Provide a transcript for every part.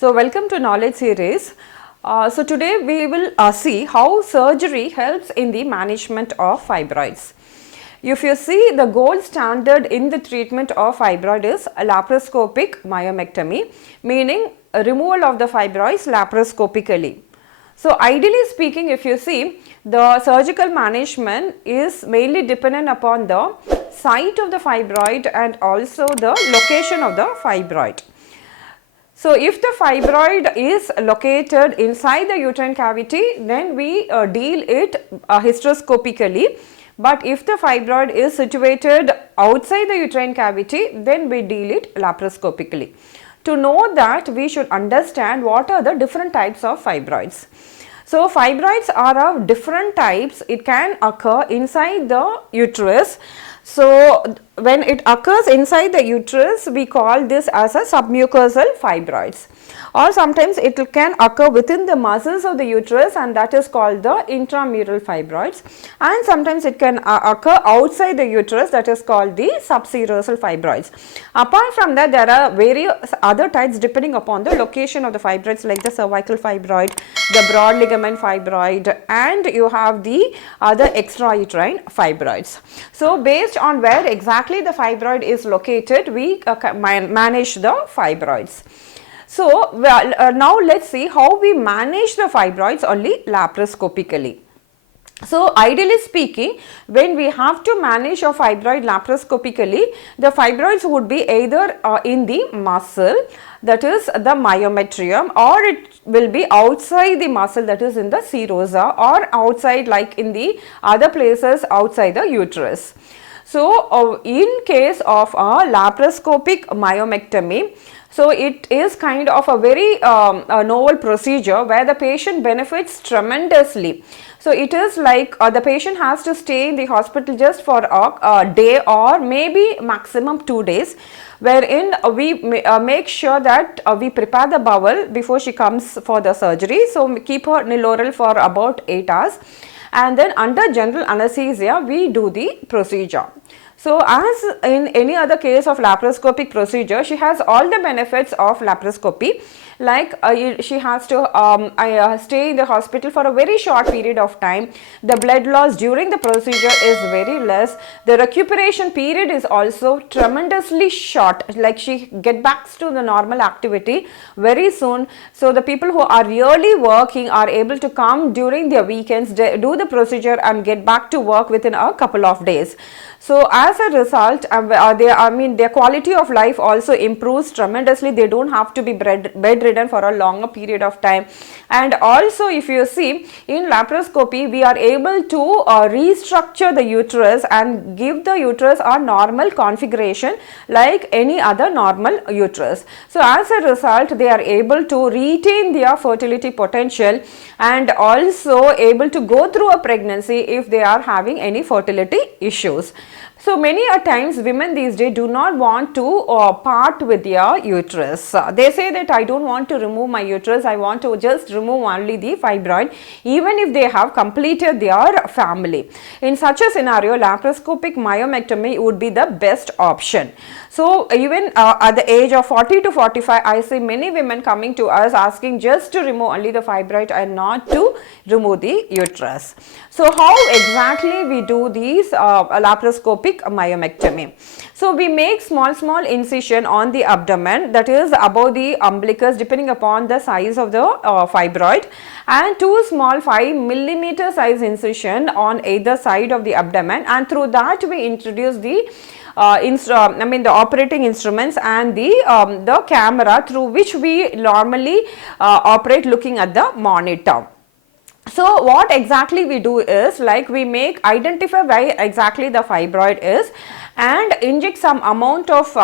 So welcome to Knowledge Series. So today we will see how surgery helps in the management of fibroids. If you see, the gold standard in the treatment of fibroid is laparoscopic myomectomy, meaning removal of the fibroids laparoscopically. So ideally speaking, if you see, the surgical management is mainly dependent upon the site of the fibroid and also the location of the fibroid. So if the fibroid is located inside the uterine cavity, then we deal it hysteroscopically. But if the fibroid is situated outside the uterine cavity, then we deal it laparoscopically. To know that, we should understand what are the different types of fibroids. So fibroids are of different types. It can occur inside the uterus. So when it occurs inside the uterus, we call this as a submucosal fibroids, or sometimes it can occur within the muscles of the uterus, and that is called the intramural fibroids, and sometimes it can occur outside the uterus, that is called the subserosal fibroids. Apart from that, there are various other types depending upon the location of the fibroids, like the cervical fibroid, the broad ligament fibroid, and you have the other extrauterine fibroids. So based on where exactly the fibroid is located, we manage the fibroids. So now let's see how we manage the fibroids only laparoscopically. So ideally speaking, when we have to manage a fibroid laparoscopically, the fibroids would be either in the muscle, that is the myometrium, or it will be outside the muscle, that is in the serosa, or outside like in the other places outside the uterus. So in case of a laparoscopic myomectomy, so it is kind of a very novel procedure where the patient benefits tremendously. So it is like the patient has to stay in the hospital just for a day or maybe maximum 2 days, wherein we make sure that we prepare the bowel before she comes for the surgery. So keep her nil-oral for about 8 hours, and then under general anesthesia we do the procedure. So as in any other case of laparoscopic procedure, she has all the benefits of laparoscopy, like she has to stay in the hospital for a very short period of time. The blood loss during the procedure is very less. The recuperation period is also tremendously short, like she get back to the normal activity very soon. So the people who are really working are able to come during their weekends, do the procedure and get back to work within a couple of days. So as a result, their quality of life also improves tremendously. They don't have to be bedridden for a longer period of time. And also, if you see, in laparoscopy, we are able to restructure the uterus and give the uterus a normal configuration like any other normal uterus. So as a result, they are able to retain their fertility potential and also able to go through a pregnancy if they are having any fertility issues. So many a times women these days do not want to part with their uterus. They say that I don't want to remove my uterus, I want to just remove only the fibroid, even if they have completed their family. In such a scenario, laparoscopic myomectomy would be the best option. So even at the age of 40 to 45, I see many women coming to us asking just to remove only the fibroid and not to remove the uterus. So how exactly we do these laparoscopic myomectomy? So we make small incision on the abdomen, that is above the umbilicus depending upon the size of the fibroid, and 2 small 5 millimeter size incision on either side of the abdomen, and through that we introduce the the operating instruments and the camera through which we normally operate looking at the monitor. So what exactly we do is, like, we identify where exactly the fibroid is and inject some amount of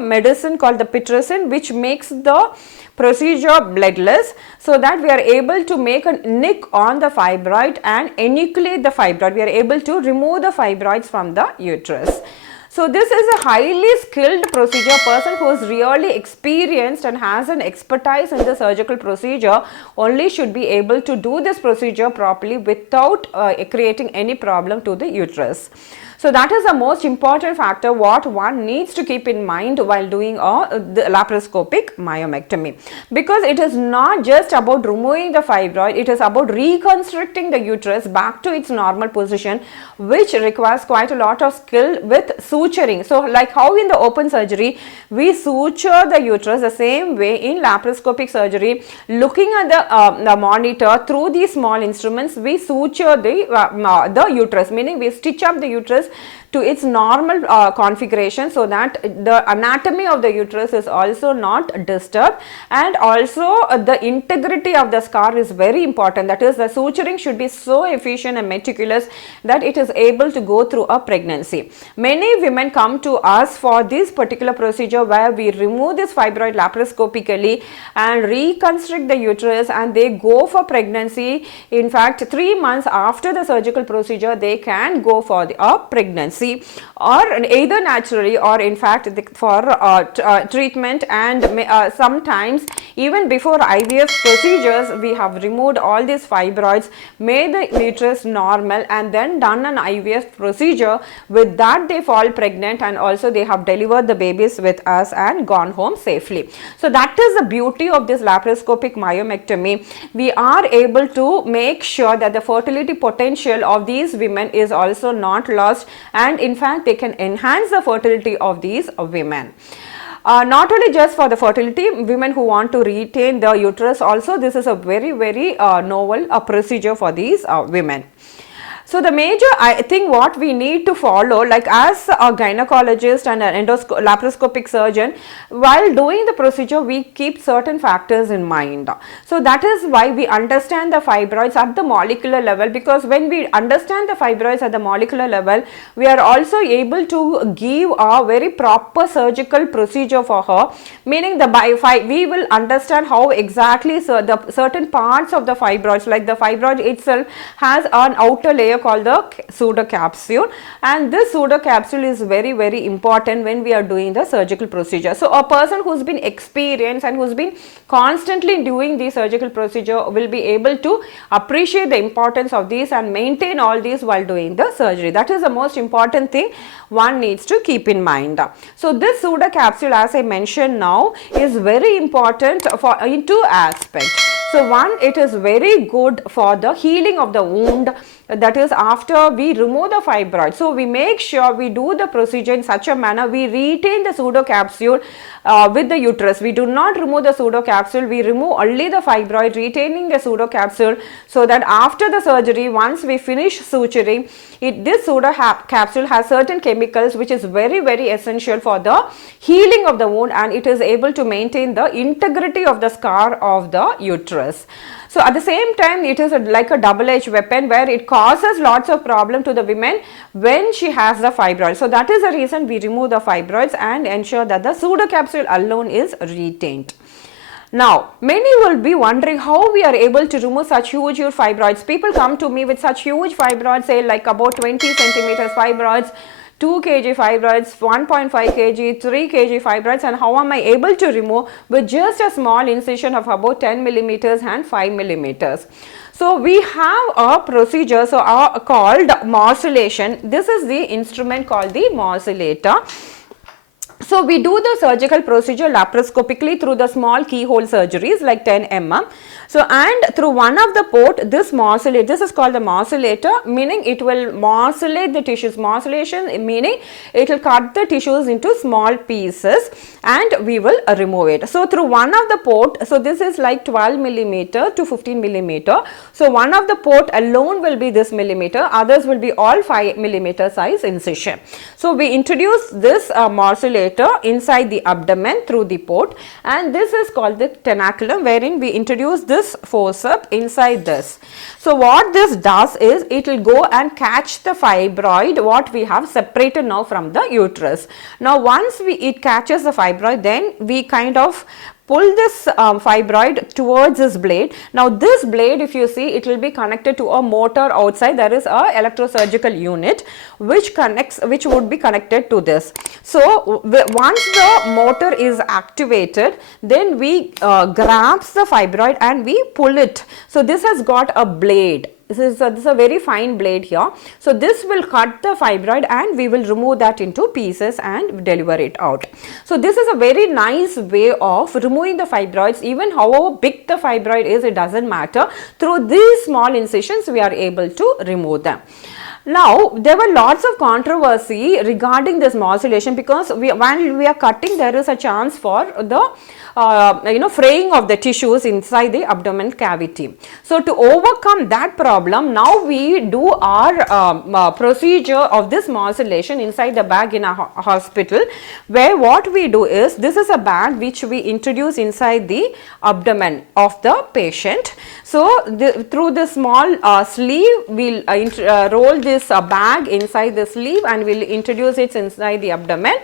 medicine called the pitracin, which makes the procedure bloodless, so that we are able to make a nick on the fibroid and enucleate the fibroid. We are able to remove the fibroids from the uterus. So this is a highly skilled procedure. Person who is really experienced and has an expertise in the surgical procedure only should be able to do this procedure properly without creating any problem to the uterus. So that is the most important factor what one needs to keep in mind while doing the laparoscopic myomectomy, because it is not just about removing the fibroid, it is about reconstructing the uterus back to its normal position, which requires quite a lot of skill with suturing. So like how in the open surgery we suture the uterus, the same way in laparoscopic surgery, looking at the monitor through these small instruments, we suture the uterus, meaning we stitch up the uterus to its normal configuration, so that the anatomy of the uterus is also not disturbed, and also the integrity of the scar is very important. That is, the suturing should be so efficient and meticulous that it is able to go through a pregnancy. Many women come to us for this particular procedure where we remove this fibroid laparoscopically and reconstruct the uterus, and they go for pregnancy. In fact, 3 months after the surgical procedure they can go for a pregnancy, or either naturally or in fact for treatment, and sometimes even before IVF procedures we have removed all these fibroids, made the uterus normal, and then done an IVF procedure. With that they fall pregnant, and also they have delivered the babies with us and gone home safely. So that is the beauty of this laparoscopic myomectomy. We are able to make sure that the fertility potential of these women is also not lost, and in fact they can enhance the fertility of these women. Not only just for the fertility, women who want to retain the uterus also, this is a very novel procedure for these women. So the major, I think what we need to follow, like as a gynecologist and an laparoscopic surgeon, while doing the procedure we keep certain factors in mind. So that is why we understand the fibroids at the molecular level, because when we understand the fibroids at the molecular level, we are also able to give a very proper surgical procedure for her, meaning we will understand how exactly the certain parts of the fibroids, like the fibroid itself has an outer layer called the pseudo capsule, and this pseudo capsule is very important when we are doing the surgical procedure. So a person who's been experienced and who's been constantly doing the surgical procedure will be able to appreciate the importance of these and maintain all these while doing the surgery. That is the most important thing one needs to keep in mind. So this pseudo capsule, as I mentioned now, is very important in two aspects. So one, it is very good for the healing of the wound, that is after we remove the fibroid. So we make sure we do the procedure in such a manner we retain the pseudo capsule with the uterus. We do not remove the pseudo capsule, we remove only the fibroid, retaining the pseudo capsule, so that after the surgery, once we finish suturing, this pseudo capsule has certain chemicals which is very essential for the healing of the wound, and it is able to maintain the integrity of the scar of the uterus. So at the same time, it is like a double-edged weapon where it causes lots of problem to the women when she has the fibroid. So that is the reason we remove the fibroids and ensure that the pseudo capsule alone is retained. Now, many will be wondering how we are able to remove such huge fibroids. People come to me with such huge fibroids, say like about 20 centimeters fibroids, 2 kg fibroids, 1.5 kg, 3 kg fibroids, and how am I able to remove with just a small incision of about 10 millimeters and 5 millimeters. So we have a procedure called morcellation. This is the instrument called the morcellator. So we do the surgical procedure laparoscopically through the small keyhole surgeries like 10 mm. So and through one of the port, this is called the morcellator, meaning it will morcellate the tissues. Morcellation meaning it will cut the tissues into small pieces and we will remove it. So through one of the port, so this is like 12 millimeter to 15 millimeter. So one of the port alone will be this millimeter, others will be all 5 millimeter size incision. So we introduce this morcellator inside the abdomen through the port, and this is called the tenaculum, wherein we introduce this forceps inside this. So what this does is it will go and catch the fibroid what we have separated now from the uterus. Now once it catches the fibroid, then we kind of pull this fibroid towards this blade. Now this blade, if you see, it will be connected to a motor outside. There is a electrosurgical unit which would be connected to this. So once the motor is activated, then we grasp the fibroid and we pull it. So this has got a blade. This is a very fine blade here. So this will cut the fibroid and we will remove that into pieces and deliver it out. So this is a very nice way of removing the fibroids. Even however big the fibroid is, it doesn't matter. Through these small incisions, we are able to remove them. Now, there were lots of controversy regarding this morcellation, because while we are cutting, there is a chance for the fraying of the tissues inside the abdomen cavity. So to overcome that problem, now we do our procedure of this morcellation inside the bag in a hospital, where what we do is, this is a bag which we introduce inside the abdomen of the patient. So through the small sleeve, we'll roll this bag inside the sleeve and we'll introduce it inside the abdomen.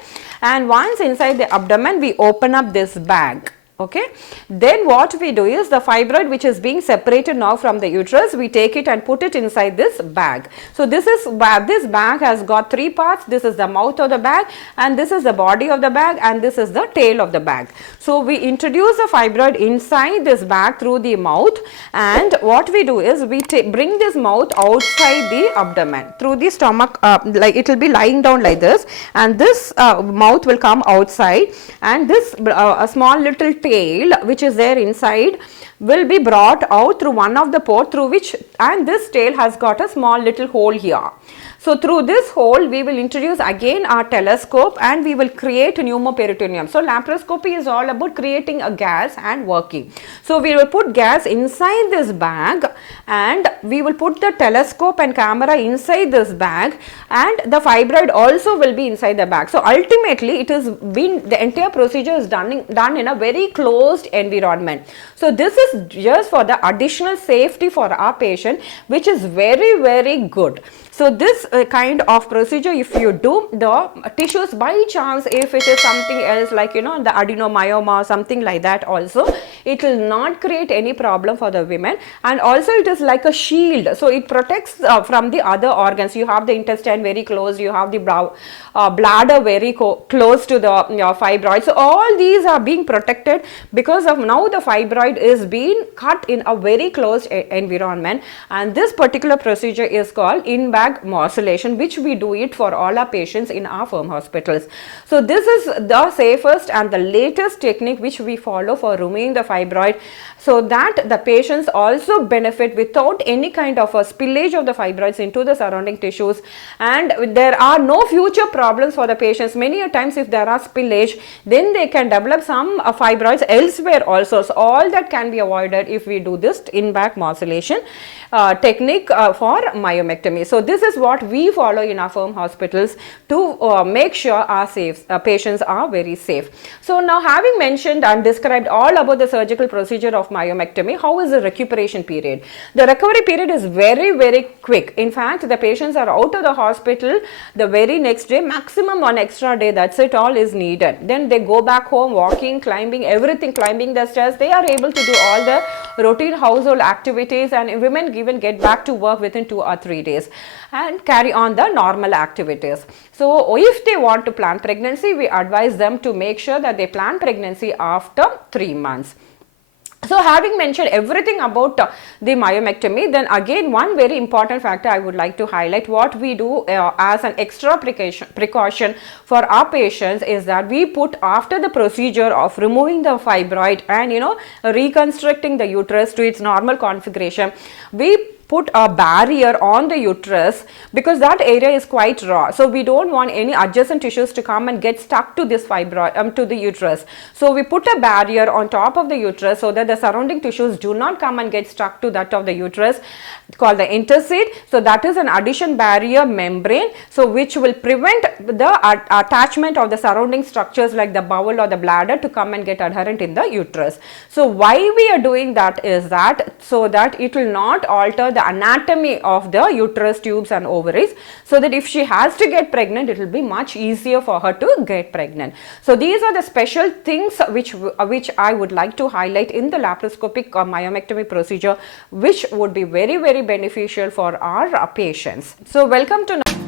And once inside the abdomen, we open up this bag. Okay, then what we do is, the fibroid which is being separated now from the uterus, we take it and put it inside this bag. So this bag has got three parts. This is the mouth of the bag, and this is the body of the bag, and this is the tail of the bag. So we introduce the fibroid inside this bag through the mouth, and what we do is, we bring this mouth outside the abdomen through the stomach, like it will be lying down like this, and this mouth will come outside, and this a small little tail which is there inside will be brought out through one of the port through which, and this tail has got a small little hole here. So through this hole, we will introduce again our telescope and we will create a pneumoperitoneum. So laparoscopy is all about creating a gas and working. So we will put gas inside this bag, and we will put the telescope and camera inside this bag, and the fibroid also will be inside the bag. So ultimately, the entire procedure is done in a very closed environment. So this is just for the additional safety for our patient, which is very, very good. So this kind of procedure, if you do, the tissues by chance, if it is something else like the adenomyoma or something like that also, it will not create any problem for the women. And also it is like a shield, so it protects from the other organs. You have the intestine very close, you have the bladder very close to the fibroid. So all these are being protected because of now the fibroid is being cut in a very closed environment, and this particular procedure is called in-bag morcellation, which we do it for all our patients in our firm hospitals. So this is the safest and the latest technique which we follow for removing the fibroid, so that the patients also benefit without any kind of a spillage of the fibroids into the surrounding tissues, and there are no future problems for the patients. Many a times if there are spillage, then they can develop some fibroids elsewhere also. So all that can be avoided if we do this in-bag morcellation technique for myomectomy. So this is what we follow in our firm hospitals to make sure our patients are very safe. So now, having mentioned and described all about the surgical procedure of myomectomy, how is the recuperation period? The recovery period is very, very quick. In fact, the patients are out of the hospital the very next day, maximum one extra day, that's it, all is needed. Then they go back home, walking, climbing, everything, climbing the stairs. They are able to do all the routine household activities, and women even get back to work within 2 or 3 days and carry on the normal activities. So if they want to plan pregnancy, we advise them to make sure that they plan pregnancy after 3 months. So having mentioned everything about the myomectomy, then again one very important factor I would like to highlight, what we do as an extra precaution for our patients is that we put, after the procedure of removing the fibroid and reconstructing the uterus to its normal configuration, we put a barrier on the uterus because that area is quite raw. So we don't want any adjacent tissues to come and get stuck to this fibroid, to the uterus. So we put a barrier on top of the uterus so that the surrounding tissues do not come and get stuck to that of the uterus, called the interseed. So that is an adhesion barrier membrane, so which will prevent the attachment of the surrounding structures like the bowel or the bladder to come and get adherent in the uterus. So why we are doing that is that so that it will not alter the the anatomy of the uterus, tubes and ovaries, so that if she has to get pregnant, it will be much easier for her to get pregnant. So these are the special things which I would like to highlight in the laparoscopic myomectomy procedure, which would be very beneficial for our patients. So welcome to